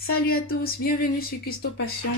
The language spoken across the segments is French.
Salut à tous, bienvenue sur Custo Passion.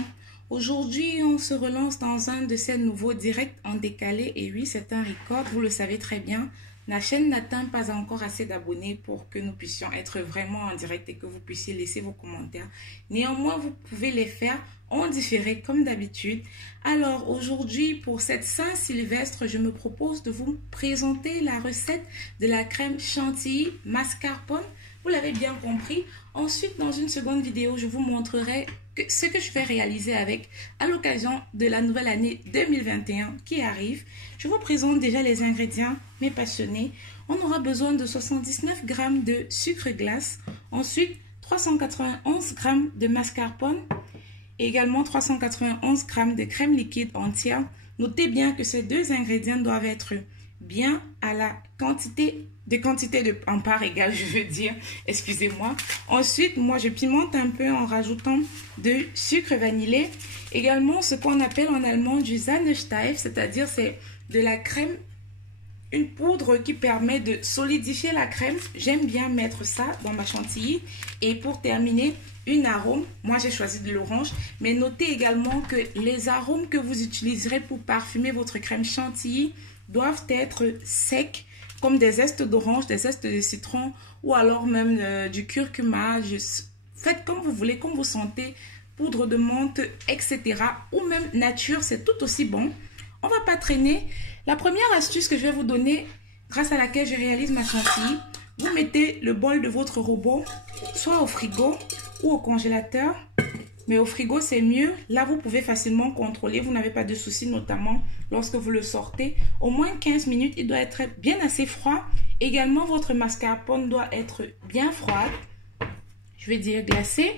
Aujourd'hui, on se relance dans un de ces nouveaux directs en décalé. Et oui, c'est un record, vous le savez très bien. La chaîne n'atteint pas encore assez d'abonnés pour que nous puissions être vraiment en direct et que vous puissiez laisser vos commentaires. Néanmoins, vous pouvez les faire en différé comme d'habitude. Alors aujourd'hui, pour cette Saint-Sylvestre, je me propose de vous présenter la recette de la crème chantilly mascarpone. Vous l'avez bien compris. Ensuite, dans une seconde vidéo, je vous montrerai ce que je vais réaliser avec à l'occasion de la nouvelle année 2021 qui arrive. Je vous présente déjà les ingrédients, mes passionnés. On aura besoin de 79 g de sucre glace. Ensuite, 391 g de mascarpone. Et également 391 g de crème liquide entière. Notez bien que ces deux ingrédients doivent être bien à la quantité en part égale, je veux dire, excusez-moi. Ensuite, moi je pimente un peu en rajoutant de sucre vanillé. Également ce qu'on appelle en allemand du Sahneteig, c'est-à-dire c'est de la crème, une poudre qui permet de solidifier la crème. J'aime bien mettre ça dans ma chantilly. Et pour terminer, une arôme. Moi j'ai choisi de l'orange, mais notez également que les arômes que vous utiliserez pour parfumer votre crème chantilly doivent être secs, comme des zestes d'orange, des zestes de citron ou alors même du curcuma. Faites comme vous voulez, comme vous sentez, poudre de menthe, etc. Ou même nature, c'est tout aussi bon. On va pas traîner. La première astuce que je vais vous donner, grâce à laquelle je réalise ma chantilly, vous mettez le bol de votre robot soit au frigo ou au congélateur. Mais au frigo, c'est mieux. Là, vous pouvez facilement contrôler. Vous n'avez pas de soucis, notamment lorsque vous le sortez. Au moins 15 minutes, il doit être bien assez froid. Également, votre mascarpone doit être bien froide. Je vais dire glacé.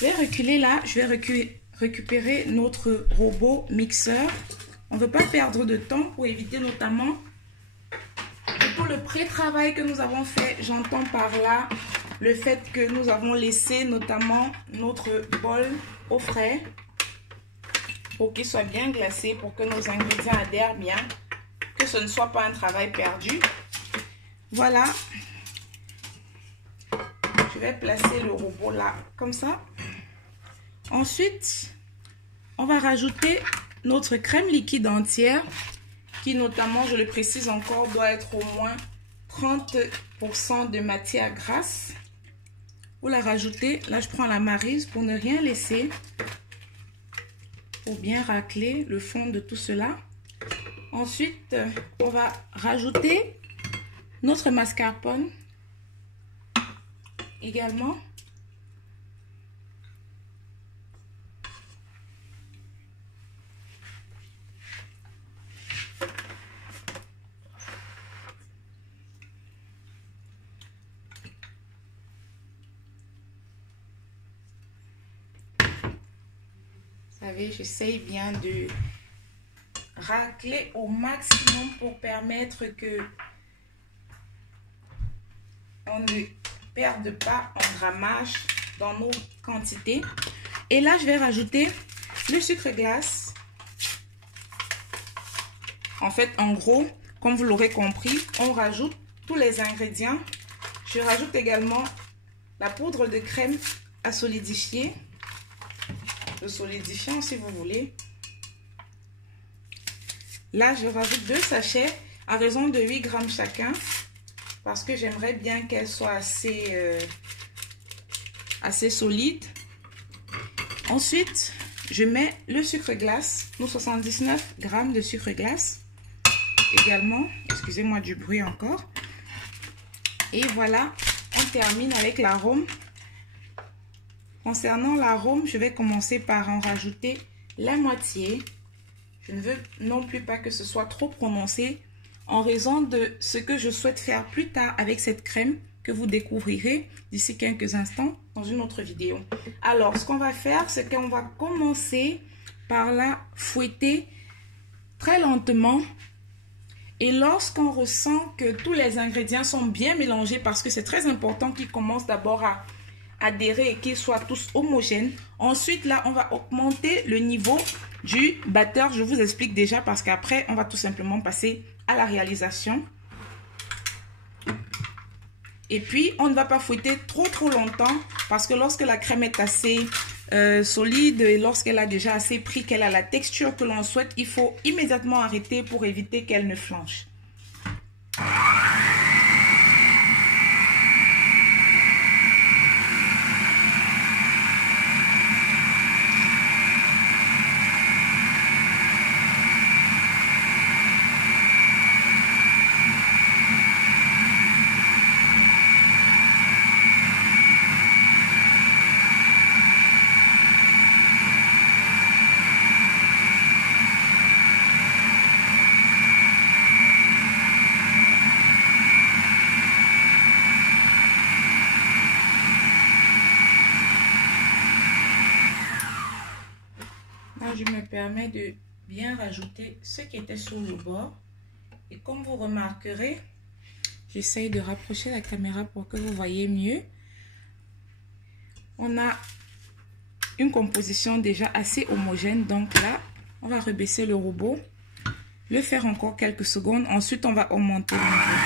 Je vais reculer là. Je vais récupérer notre robot mixeur. On ne veut pas perdre de temps pour éviter notamment tout le pré-travail que nous avons fait. J'entends par là le fait que nous avons laissé notamment notre bol au frais pour qu'il soit bien glacé, pour que nos ingrédients adhèrent bien, que ce ne soit pas un travail perdu. Voilà. Je vais placer le robot là, comme ça. Ensuite, on va rajouter notre crème liquide entière qui notamment, je le précise encore, doit être au moins 30% de matière grasse. Vous la rajoutez, là je prends la maryse pour ne rien laisser, pour bien racler le fond de tout cela. Ensuite, on va rajouter notre mascarpone également. Vous savez, j'essaye bien de racler au maximum pour permettre que on ne perde pas en grammage dans nos quantités. Et là, je vais rajouter le sucre glace. En fait, en gros, comme vous l'aurez compris, on rajoute tous les ingrédients. Je rajoute également la poudre de crème à solidifier. Le solidifiant si vous voulez. Là, je rajoute 2 sachets à raison de 8 grammes chacun parce que j'aimerais bien qu'elle soit assez solide. Ensuite, je mets le sucre glace, nos 79 grammes de sucre glace également. Excusez-moi du bruit encore. Et voilà, on termine avec l'arôme. Concernant l'arôme, je vais commencer par en rajouter la moitié. Je ne veux non plus pas que ce soit trop prononcé en raison de ce que je souhaite faire plus tard avec cette crème que vous découvrirez d'ici quelques instants dans une autre vidéo. Alors, ce qu'on va faire, c'est qu'on va commencer par la fouetter très lentement. Et lorsqu'on ressent que tous les ingrédients sont bien mélangés, parce que c'est très important qu'ils commencent d'abord à adhérer et qu'ils soient tous homogènes. Ensuite, là, on va augmenter le niveau du batteur. Je vous explique déjà parce qu'après, on va tout simplement passer à la réalisation. Et puis, on ne va pas fouetter trop longtemps parce que lorsque la crème est assez solide et lorsqu'elle a déjà assez pris, qu'elle a la texture que l'on souhaite, il faut immédiatement arrêter pour éviter qu'elle ne flanche. Je me permets de bien rajouter ce qui était sur le bord. Et comme vous remarquerez, j'essaye de rapprocher la caméra pour que vous voyez mieux. On a une composition déjà assez homogène. Donc là, on va rebaisser le robot, le faire encore quelques secondes. Ensuite, on va augmenter le niveau.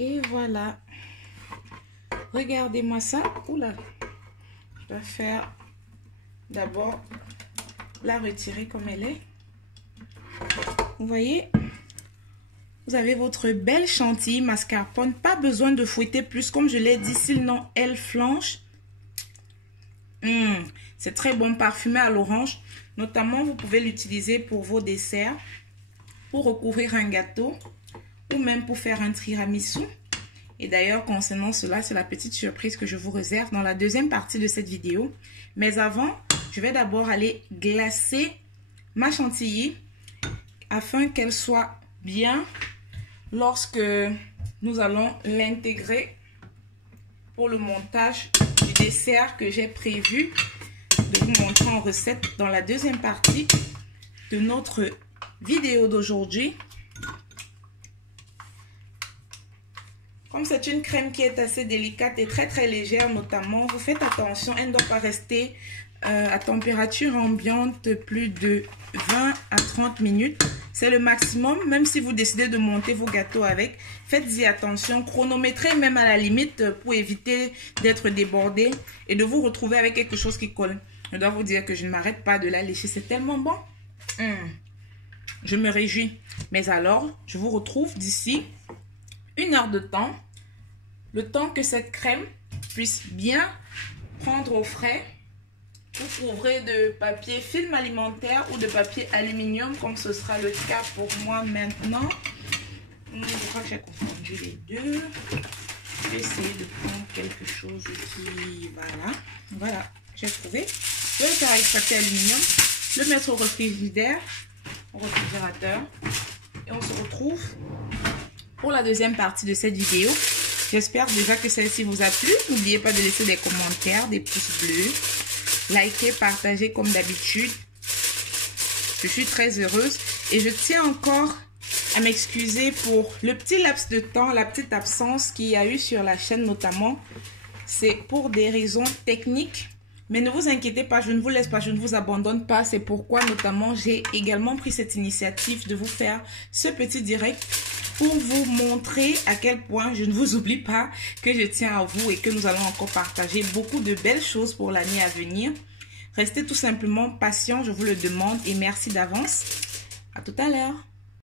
Et voilà. Regardez-moi ça. Oula. Je vais faire d'abord la retirer comme elle est. Vous voyez, vous avez votre belle chantilly mascarpone. Pas besoin de fouetter plus, comme je l'ai dit, sinon elle flanche. C'est très bon, parfumé à l'orange. Notamment, vous pouvez l'utiliser pour vos desserts, pour recouvrir un gâteau ou même pour faire un tiramisu. Et d'ailleurs, concernant cela, c'est la petite surprise que je vous réserve dans la deuxième partie de cette vidéo. Mais avant, je vais d'abord aller glacer ma chantilly afin qu'elle soit bien lorsque nous allons l'intégrer pour le montage du dessert que j'ai prévu de vous montrer en recette dans la deuxième partie de notre vidéo d'aujourd'hui. Comme c'est une crème qui est assez délicate et très légère notamment, vous faites attention, elle ne doit pas rester à température ambiante plus de 20 à 30 minutes. C'est le maximum, même si vous décidez de monter vos gâteaux avec, faites-y attention, chronométrez même à la limite pour éviter d'être débordé et de vous retrouver avec quelque chose qui colle. Je dois vous dire que je ne m'arrête pas de la lécher, c'est tellement bon. Je me réjouis. Mais alors, je vous retrouve d'ici 1 heure de temps, le temps que cette crème puisse bien prendre au frais. Vous couvrez de papier film alimentaire ou de papier aluminium comme ce sera le cas pour moi maintenant. Je crois que j'ai confondu les deux. Je vais essayer de prendre quelque chose qui... Voilà, j'ai trouvé. Je vais le faire avec papier aluminium, le mettre au réfrigérateur. Et on se retrouve pour la deuxième partie de cette vidéo J'espère déjà que celle-ci vous a plu. N'oubliez pas de laisser des commentaires, des pouces bleus. Likez, partagez comme d'habitude. Je suis très heureuse. Et je tiens encore à m'excuser pour le petit laps de temps, la petite absence qu'il y a eu sur la chaîne notamment. C'est pour des raisons techniques. Mais ne vous inquiétez pas, je ne vous laisse pas, je ne vous abandonne pas. C'est pourquoi notamment j'ai également pris cette initiative de vous faire ce petit direct pour vous montrer à quel point je ne vous oublie pas, que je tiens à vous et que nous allons encore partager beaucoup de belles choses pour l'année à venir. Restez tout simplement patient, je vous le demande, et merci d'avance. À tout à l'heure.